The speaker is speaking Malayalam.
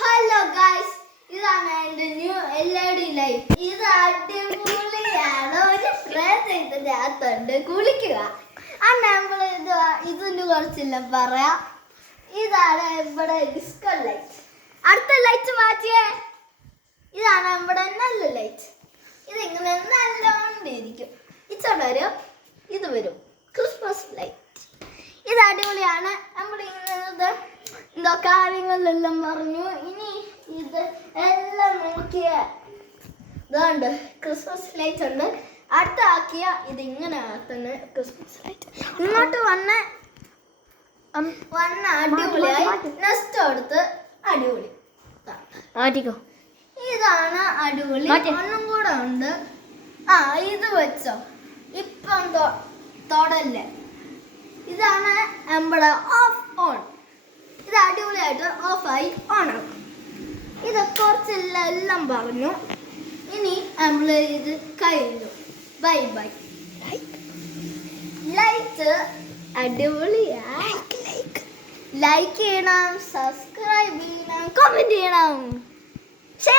ഹലോ ഗൈസ്, ഇതാണ് എൻ്റെ ന്യൂ LED ലൈറ്റ്. ഇത് അടിപൊളിയാണ്. ഒരു ഫ്രണ്ട് ഇതിൻ്റെ അകത്തുണ്ട്. കുളിക്കുക നമ്മൾ ഇതിന് കുറച്ചില്ല പറയാം. ഇതാണ് ഇവിടെ ഡിസ്കോ ലൈറ്റ്. അടുത്ത ലൈറ്റ് മാറ്റിയേ. ഇതാണ് നമ്മുടെ നല്ല ലൈറ്റ്. ഇതിങ്ങനെ നല്ലോണ്ടിരിക്കും. ഇച്ചോണ്ട് വരും, ഇത് വരും. Christmas light. ഇത് അടിപൊളിയാണ്. നമ്മളിങ്ങനെ എന്തോ കാര്യങ്ങളിലെല്ലാം പറഞ്ഞു. ഇനി ഇത് എല്ലാം നോക്കിയ ഇതുണ്ട്, ക്രിസ്മസ് ലൈറ്റ് ഉണ്ട്. അടുത്ത ആക്കിയ ഇത് ഇങ്ങനെ തന്നെ ക്രിസ്മസ് ലൈറ്റ്. ഇങ്ങോട്ട് വന്ന അടിപൊളിയായി. നെക്സ്റ്റ് അടുത്ത് അടിപൊളി. ഇതാണ് അടിപൊളി. ഒന്നും കൂടെ ഉണ്ട്. ഇത് വെച്ചോ. ഇപ്പം തൊടല്ലേ. ഇതാണ് നമ്മുടെ ഓഫ് ഓൺ. ഇത് അടിപൊളിയായിട്ട് ഓഫായി ഓണാക്കും. ഇത് കുറച്ചെല്ലാം പറഞ്ഞു. ഇനി നമ്മൾ ഇത് കഴിഞ്ഞു. Bye bye. ലൈക്ക് അടിപൊളിയായി. ലൈക്ക് ചെയ്യണം, സബ്സ്ക്രൈബ് ചെയ്യണം, കമന്റ് ചെയ്യണം.